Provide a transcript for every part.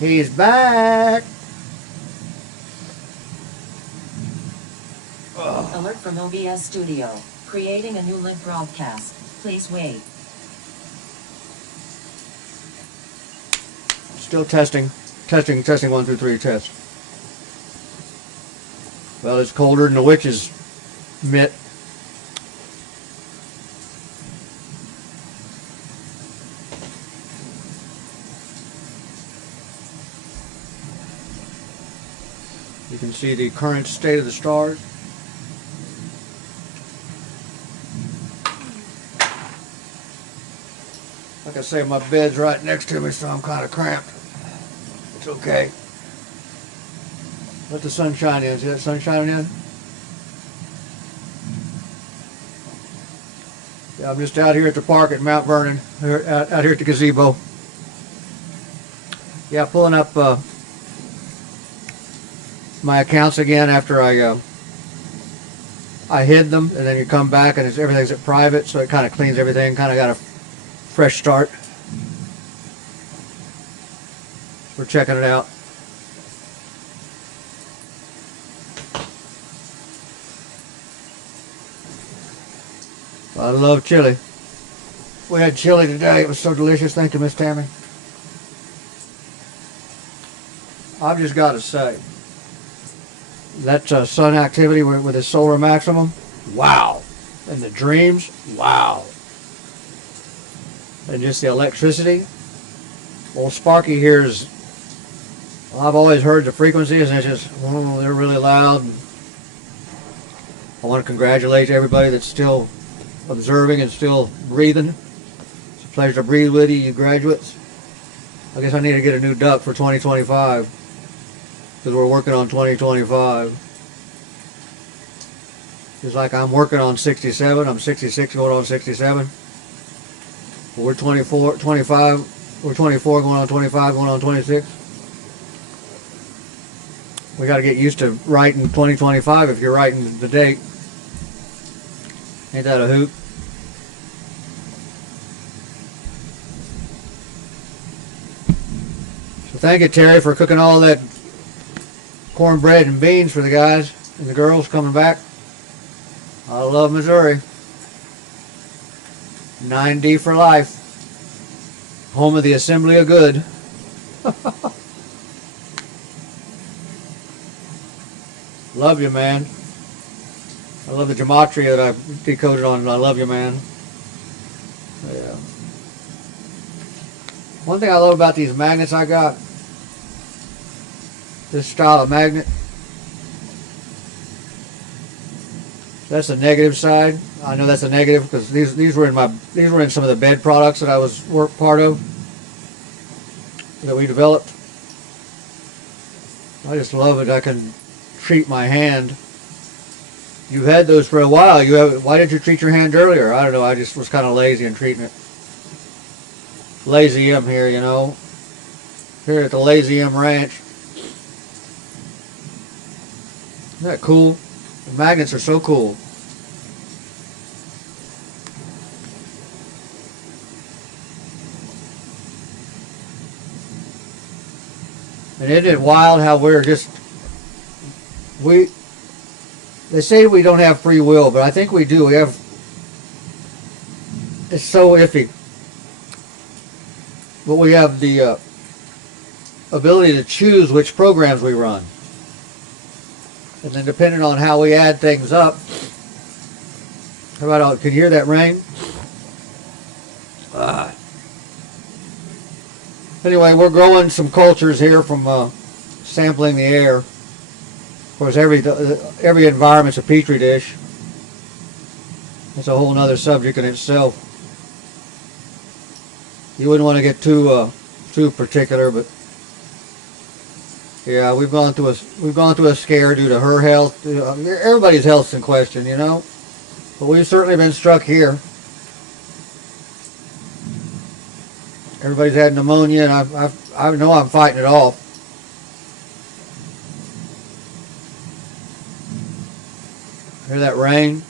He's back. Ugh. Alert from OBS Studio. Creating a new link broadcast. Please wait. Still testing. Testing 1, 2, 3, test. Well, it's colder than the witch's mitt. You can see the current state of the stars. Like I say, my bed's right next to me, so I'm kind of cramped. It's okay. Let the sun shine in. See that sun shining in? Yeah, I'm just out here at the park at Mount Vernon, out here at the gazebo. Yeah, pulling up my accounts again after I hid them, and then you come back and everything's at private, so it kind of cleans everything. Kind of got a fresh start. We're checking it out. I love chili. We had chili today. It was so delicious. Thank you, Miss Tammy. I've just got to say, that sun activity with the solar maximum, wow. And the dreams, wow. And just the electricity. Old Sparky here is, well, I've always heard the frequencies, and it's just, oh, they're really loud. I want to congratulate everybody that's still observing and still breathing. It's a pleasure to breathe with you, you graduates. I guess I need to get a new duck for 2025, because we're working on 2025. Just like I'm working on 67, I'm 66 going on 67. We're 24, 25, we're 24 going on 25, going on 26. We got to get used to writing 2025 if you're writing the date. Ain't that a hoot? So thank you, Terry, for cooking all that cornbread and beans for the guys and the girls coming back. I love Missouri. 9D for life. Home of the Assembly of Good. Love you, man. I love the gematria that I decoded on I love you, man. Yeah. One thing I love about these magnets I got, this style of magnet, that's the negative side. I know that's a negative because these were in some of the bed products that I was part of, that we developed. I just love it. I can treat my hand. You've had those for a while. Why did you treat your hand earlier? I don't know. I just was kind of lazy in treating it. Lazy M here, you know. Here at the Lazy M Ranch. Isn't that cool? The magnets are so cool. And isn't it wild how they say we don't have free will, but I think we do. It's so iffy. But we have the ability to choose which programs we run. And then depending on how we add things up, how about, can you hear that rain? Anyway, we're growing some cultures here from sampling the air. Of course, every environment's a petri dish. That's a whole nother subject in itself. You wouldn't want to get too particular, but yeah, we've gone through a scare due to her health. Everybody's health's in question, you know. But we've certainly been struck here. Everybody's had pneumonia, and I know I'm fighting it off. Hear that rain?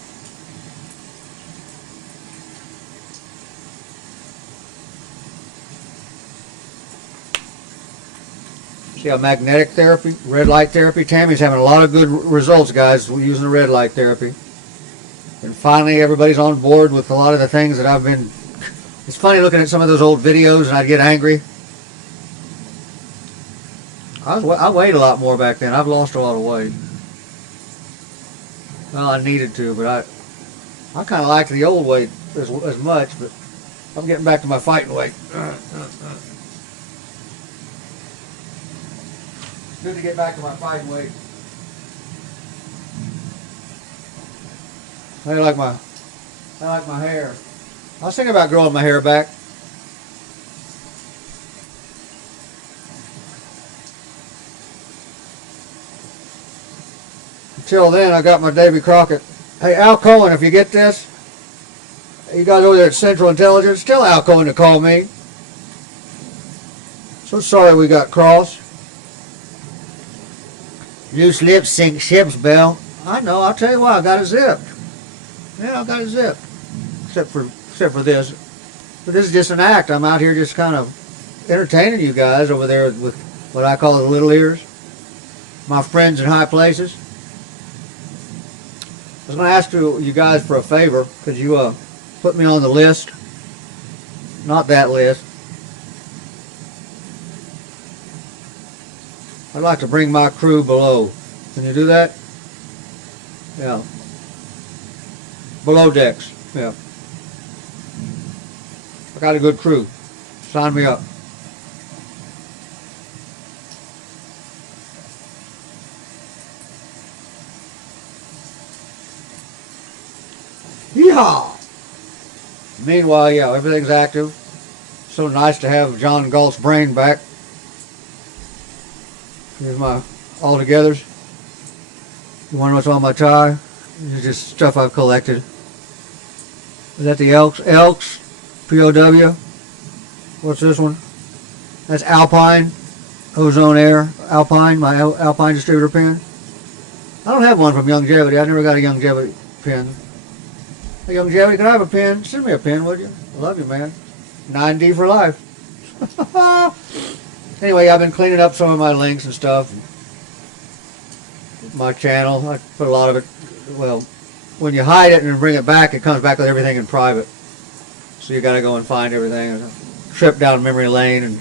See how magnetic therapy, red light therapy. Tammy's having a lot of good results, guys, using the red light therapy. And finally, everybody's on board with a lot of the things that I've been. It's funny looking at some of those old videos, and I'd get angry. I weighed a lot more back then. I've lost a lot of weight. Well, I needed to, but I kind of like the old weight as much, but I'm getting back to my fighting weight. Good to get back to my fighting weight. I like my hair. I was thinking about growing my hair back. Until then, I got my Davy Crockett. Hey, Al Cohen, if you get this, you guys over there at Central Intelligence, tell Al Cohen to call me. So sorry we got crossed. Loose lips sink ships, Bill. I know, I'll tell you what, I got it zipped. Yeah, I got it zipped. Except for this. But this is just an act. I'm out here just kind of entertaining you guys over there with what I call the little ears. My friends in high places. I was going to ask you guys for a favor. Could you put me on the list? Not that list. I'd like to bring my crew below. Can you do that? Yeah. Below decks. Yeah. I got a good crew. Sign me up. Yeehaw! Meanwhile, yeah, everything's active. So nice to have John Galt's brain back. Here's my all-togethers. You want to know what's on my tie? It's just stuff I've collected. Is that the Elks? Elks? POW? What's this one? That's Alpine. Ozone Air. Alpine, my Alpine distributor pin. I don't have one from Longevity. I never got a Longevity pin. Hey, Longevity, can I have a pin? Send me a pin, would you? I love you, man. 9D for life. Anyway, I've been cleaning up some of my links and stuff. My channel, I put a lot of it, well, when you hide it and bring it back, it comes back with everything in private. So you got to go and find everything. Trip down memory lane, and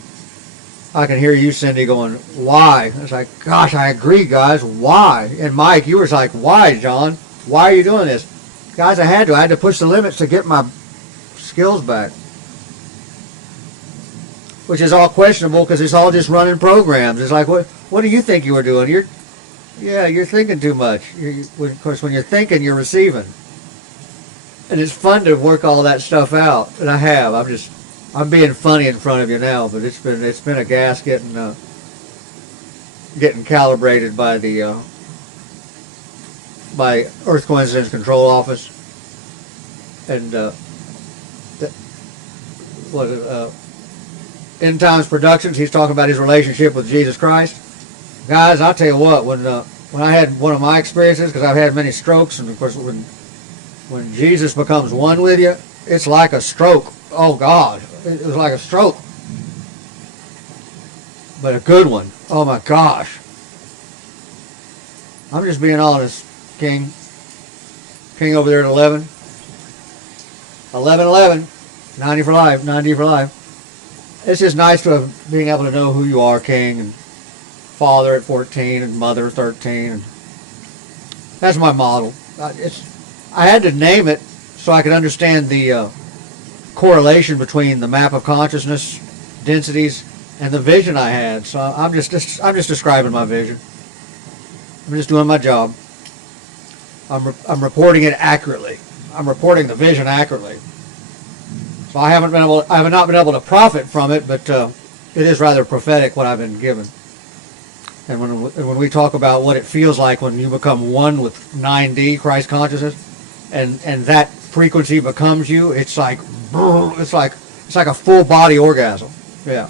I can hear you, Cindy, going, why? It's like, gosh, I agree, guys, why? And Mike, you were like, why, John? Why are you doing this? Guys, I had to push the limits to get my skills back. Which is all questionable because it's all just running programs. It's like, what do you think you were doing? You're thinking too much. Of course, when you're thinking, you're receiving. And it's fun to work all that stuff out. And I have. I'm being funny in front of you now, but it's been a gas getting calibrated by the by Earth Coincidence Control Office. And End Times Productions. He's talking about his relationship with Jesus Christ. Guys, I'll tell you what. When I had one of my experiences, because I've had many strokes, and of course when Jesus becomes one with you, it's like a stroke. Oh God, it was like a stroke, but a good one. Oh my gosh. I'm just being honest, King. King over there at 11. 11, 90 for life, 90 for life. It's just nice to have being able to know who you are, King, and father at 14 and mother at 13. And that's my model. I had to name it so I could understand the correlation between the map of consciousness, densities, and the vision I had. So I'm just describing my vision. I'm just doing my job. I'm reporting it accurately. I'm reporting the vision accurately. So I have not been able to profit from it, but it is rather prophetic what I've been given. And when we talk about what it feels like when you become one with 9D Christ consciousness, and that frequency becomes you, it's like a full body orgasm. Yeah.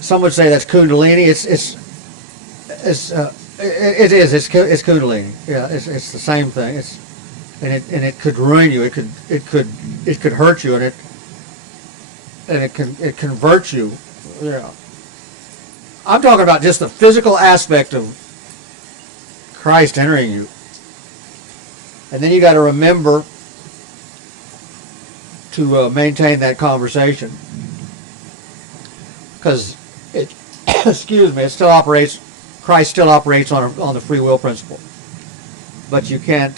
Some would say that's Kundalini. It's Kundalini. Yeah, it's the same thing. And it could ruin you. It could hurt you, and it converts you. Yeah. I'm talking about just the physical aspect of Christ entering you. And then you got to remember to maintain that conversation. Because it, excuse me, it still operates, Christ still operates on the free will principle. But you can't,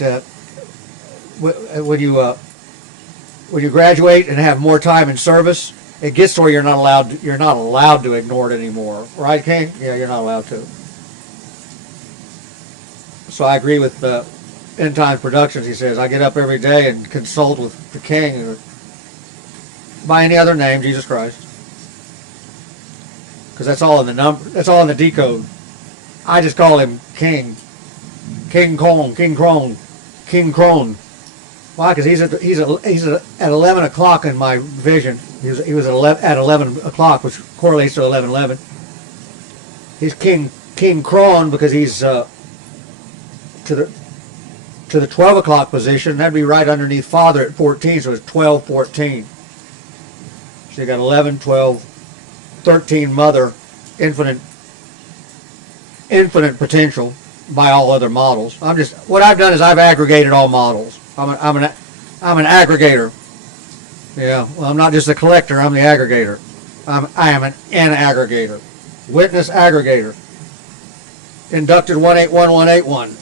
when you graduate and have more time in service, it gets to where you're not allowed to ignore it anymore. Right, King? Yeah, you're not allowed to. So I agree with End Times Productions. He says, I get up every day and consult with the King, or by any other name, Jesus Christ. Because that's all in the number. That's all in the decode. I just call him King. King Kong, King Krone, King Krone. Why? Because he's at 11 o'clock in my vision. He was at 11 o'clock, which correlates to 11:11. He's King Krone because he's to the 12 o'clock position. That'd be right underneath Father at 14, so it's 12:14. So you got 11, 12, 13 Mother, infinite potential by all other models. What I've done is I've aggregated all models. I'm an aggregator. Yeah, well, I'm not just a collector. I'm the aggregator. I am an aggregator. Witness aggregator. Inducted 181181.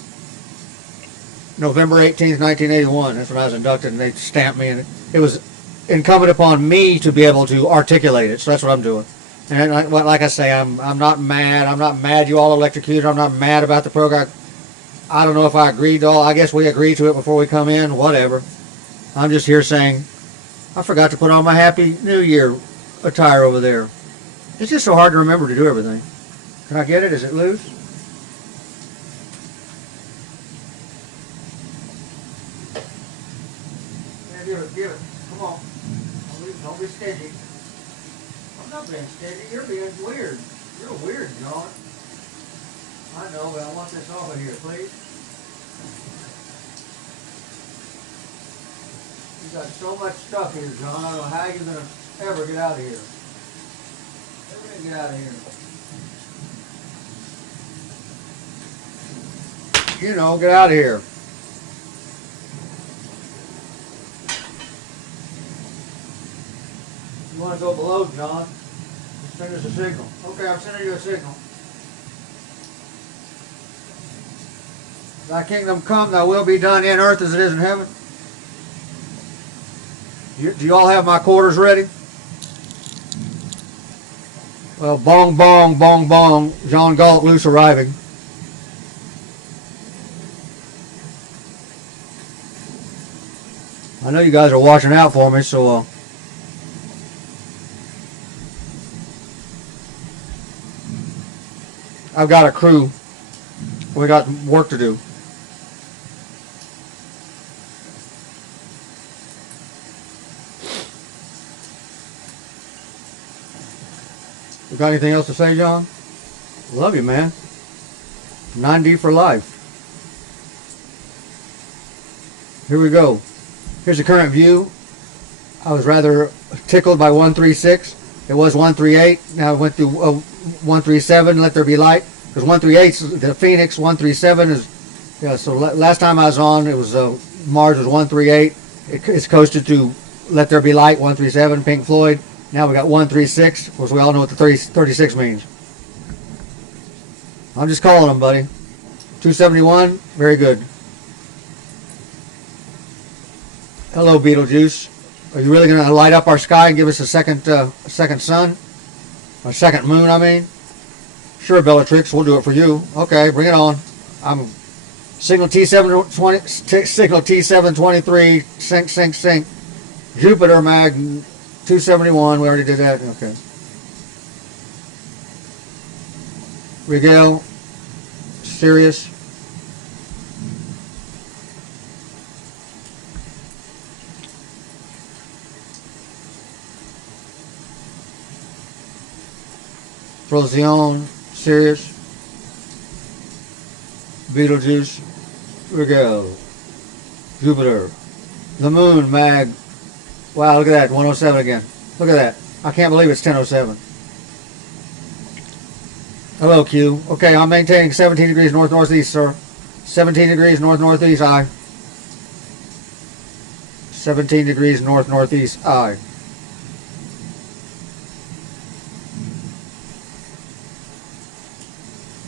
November 18th, 1981. That's when I was inducted, and they stamped me, and it was incumbent upon me to be able to articulate it. So that's what I'm doing. And like I say, I'm not mad. I'm not mad you all electrocuted. I'm not mad about the program. I don't know if I agreed to all. I guess we agreed to it before we come in. Whatever. I'm just here saying, I forgot to put on my Happy New Year attire over there. It's just so hard to remember to do everything. Can I get it? Is it loose? Yeah, give it. Come on. Don't be stingy. I'm not being stingy. You're being weird. You're weird, John. I know, but I want this off of here, please. You got so much stuff here, John. I don't know how you're going to ever get out of here. Ever going to get out of here. You know, get out of here. You want to go below, John? Just send us a signal. Okay, I'm sending you a signal. Thy kingdom come, thy will be done in earth as it is in heaven. Do you all have my quarters ready? Well, bong, bong, bong, bong. John Galt, loose arriving. I know you guys are watching out for me, so I've got a crew. We got work to do. You got anything else to say, John? Love you, man. 9D for life. Here we go. Here's the current view. I was rather tickled by 136. It was 138. Now it went through 137. Let there be light. Because 138 is the Phoenix. 137 is, yeah. So last time I was on, it was Mars was 138. It's coasted to Let There Be Light. 137. Pink Floyd. Now we got 136. Of course, we all know what the 36 means. I'm just calling them, buddy. 271. Very good. Hello, Beetlejuice. Are you really going to light up our sky and give us a second sun? A second moon, I mean? Sure, Bellatrix, we'll do it for you. Okay, bring it on. I'm signal T720, signal T723, sync. Jupiter mag 271. We already did that. Okay. Rigel, Sirius. Procyon, Sirius, Betelgeuse, Rigel, Jupiter, the moon, mag. Wow, look at that, 107 again. Look at that. I can't believe it's 10:07. Hello, Q. Okay, I'm maintaining 17 degrees north-northeast, sir. 17 degrees north-northeast, aye. 17 degrees north-northeast, aye.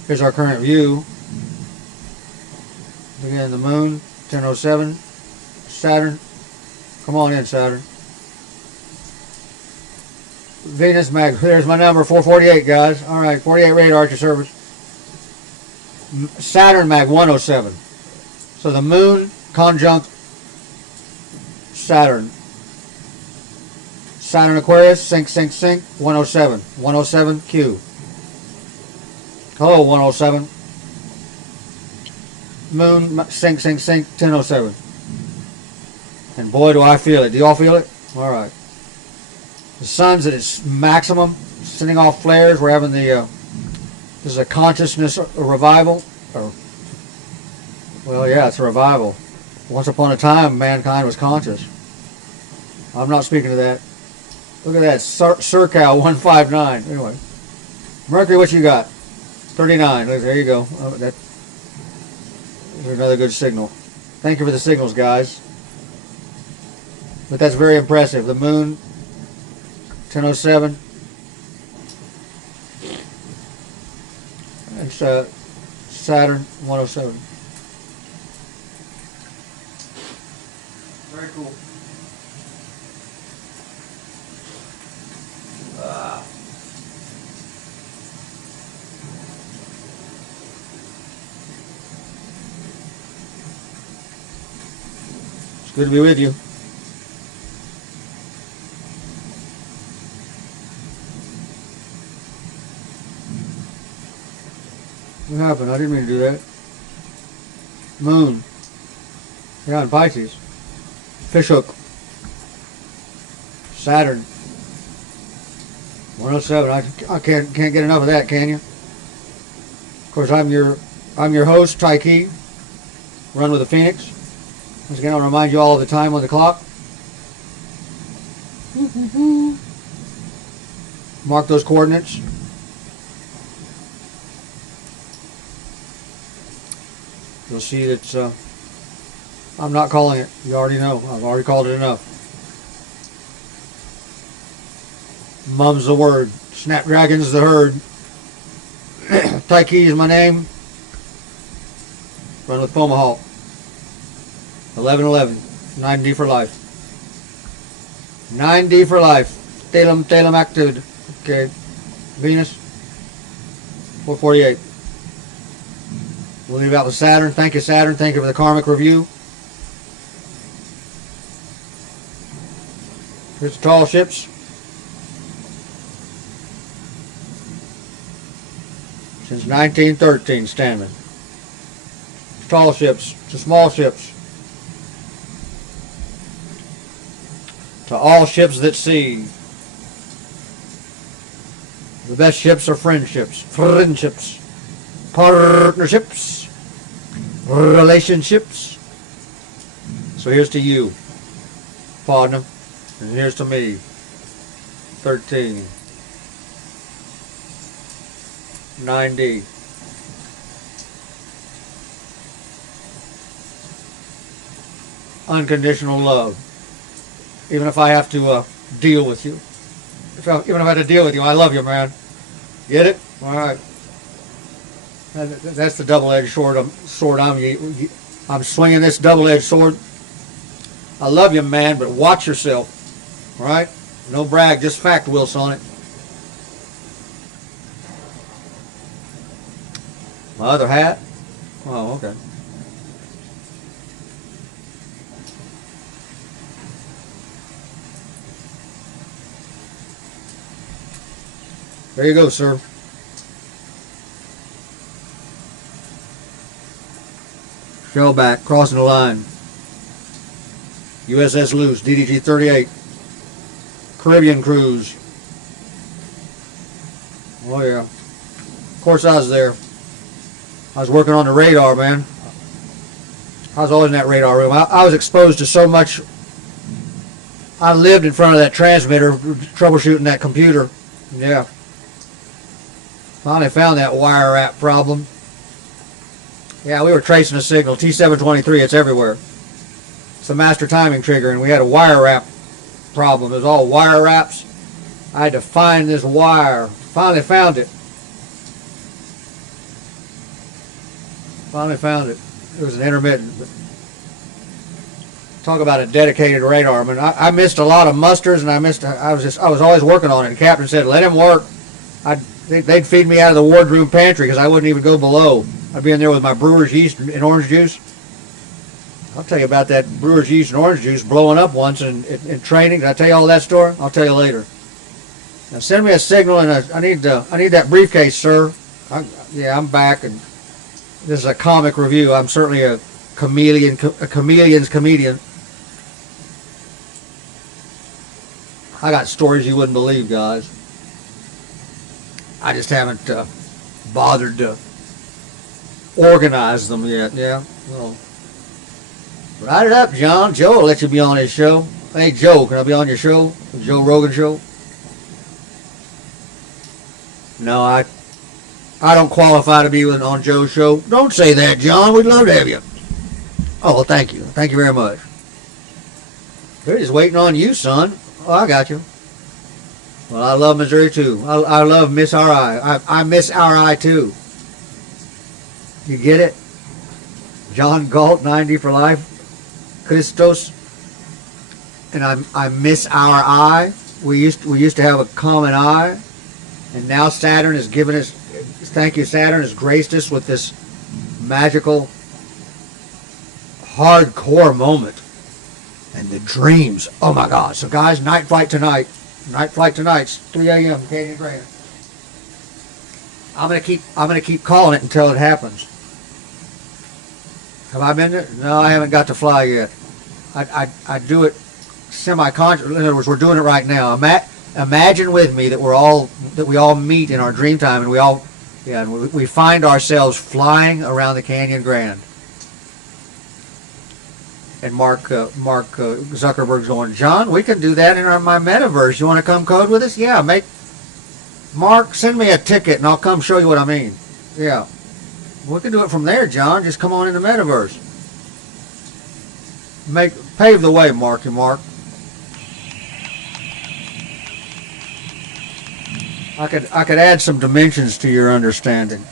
Here's our current view. Again, the moon, 10:07. Saturn. Come on in, Saturn. Venus mag. There's my number, 448, guys. All right, 48 radar at your service. Saturn mag 107. So the moon conjunct Saturn. Saturn Aquarius, sync, 107. 107 Q. Hello, 107. Moon, sync, 10:07. And boy, do I feel it. Do y'all feel it? All right. The sun's at its maximum, sending off flares. We're having the, this is a consciousness revival. Well, yeah, it's a revival. Once upon a time, mankind was conscious. I'm not speaking to that. Look at that, Circal 159. Anyway, Mercury, what you got? 39. Look, there you go. There's another good signal. Thank you for the signals, guys. But that's very impressive. The moon, 10:07. And Saturn, 107. Very cool. It's good to be with you. What happened? I didn't mean to do that. Moon. Yeah, in Pisces. Fishhook. Saturn. 107. I can't get enough of that, can you? Of course, I'm your host, Taiki. Run with the Phoenix. Once again, I'll remind you all of the time on the clock. Mark those coordinates. You'll see that I'm not calling it. You already know. I've already called it enough. Mum's the word. Snapdragon's the herd. Taiki is my name. Run with Fomalhaut. 1111. 9D for life. 9D for life. Talem active. Okay. Venus. 448. We'll leave out with Saturn. Thank you, Saturn. Thank you for the karmic review. Here's the tall ships. Since 1913, standing. It's tall ships to small ships. To all ships that see. The best ships are friendships. Friendships. Partnerships. Relationships. So here's to you, partner. And here's to me. 13. 9D. Unconditional love. Even if I have to deal with you. Even if I have to deal with you, I love you, man. Get it? All right. That's the double-edged sword. I'm swinging this double-edged sword. I love you, man, but watch yourself. All right? No brag, just fact, Wilson, on it. My other hat? Oh, okay. There you go, sir. Shellback, crossing the line. USS Loose, DDG 38. Caribbean cruise. Oh, yeah. Of course I was there. I was working on the radar, man. I was always in that radar room. I was exposed to so much. I lived in front of that transmitter, troubleshooting that computer. Yeah. Finally found that wire wrap problem. Yeah, we were tracing a signal, T723, it's everywhere. It's the master timing trigger, and we had a wire wrap problem. It was all wire wraps. I had to find this wire. Finally found it. Finally found it. It was an intermittent. But talk about a dedicated radar. I mean, I missed a lot of musters, and I was always working on it. And the captain said, "Let him work." They'd feed me out of the wardroom pantry because I wouldn't even go below. I'd be in there with my brewer's yeast and orange juice. I'll tell you about that brewer's yeast and orange juice blowing up once in training. Did I tell you all that story? I'll tell you later. Now send me a signal, and I need that briefcase, sir. I'm back, and this is a comic review. I'm certainly a chameleon's comedian. I got stories you wouldn't believe, guys. I just haven't bothered to organize them yet. Yeah. Well, write it up, John. Joe will let you be on his show. Hey, Joe, can I be on your show? The Joe Rogan show? No, I don't qualify to be on Joe's show. Don't say that, John. We'd love to have you. Oh, well, thank you. Thank you very much. They're just waiting on you, son. Oh, I got you. Well, I love Missouri, too. I love Miss R.I. I miss R.I., too. You get it? John Galt, 90 for life. Christos. And I miss our eye. We used to have a common eye. And now Saturn has given us, thank you, Saturn has graced us with this magical, hardcore moment. And the dreams. Oh my God. So guys, night flight tonight. Night flight tonight's 3 a.m. Canyon Grand. I'm gonna keep calling it until it happens. Have I been there? No, I haven't got to fly yet. I do it semi-conscious. In other words, we're doing it right now. Imagine with me that we all meet in our dream time, and we find ourselves flying around the Canyon Grand. And Mark Zuckerberg's going, John, we can do that in my metaverse. You want to come code with us? Yeah, Mark, send me a ticket and I'll come show you what I mean. Yeah. We can do it from there, John. Just come on in the metaverse. Pave the way, Marky Mark. I could add some dimensions to your understanding.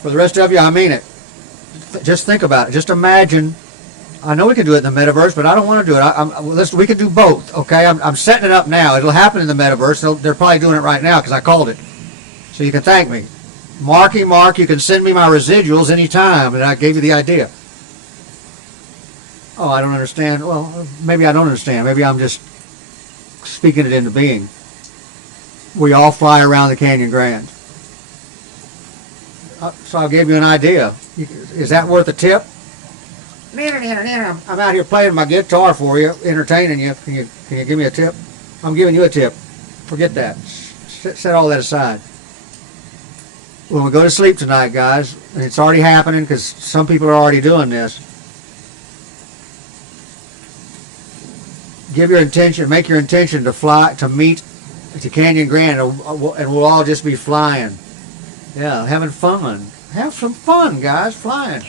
For the rest of you, I mean it. Just think about it. Just imagine. I know we can do it in the metaverse, but I don't want to do it. We can do both, okay? I'm setting it up now. It'll happen in the metaverse. They're probably doing it right now because I called it. So you can thank me. Marky Mark, you can send me my residuals anytime, and I gave you the idea. Oh, I don't understand. Well, maybe I don't understand. Maybe I'm just speaking it into being. We all fly around the Canyon Grand. So I gave you an idea. Is that worth a tip? I'm out here playing my guitar for you, entertaining you. Can you give me a tip? I'm giving you a tip. Forget that. Set all that aside. When we go to sleep tonight, guys, and it's already happening because some people are already doing this, make your intention to fly, to meet to Canyon Grand, and we'll all just be flying. Yeah, having fun. Have some fun, guys, flying.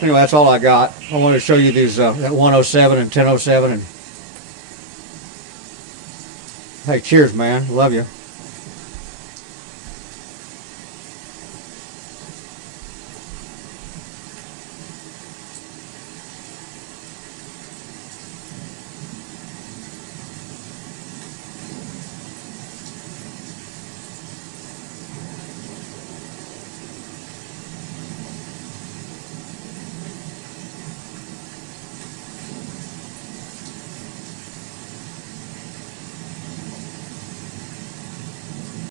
Anyway, that's all I got. I wanted to show you these, that 107 and 1007. And hey, cheers, man. Love you.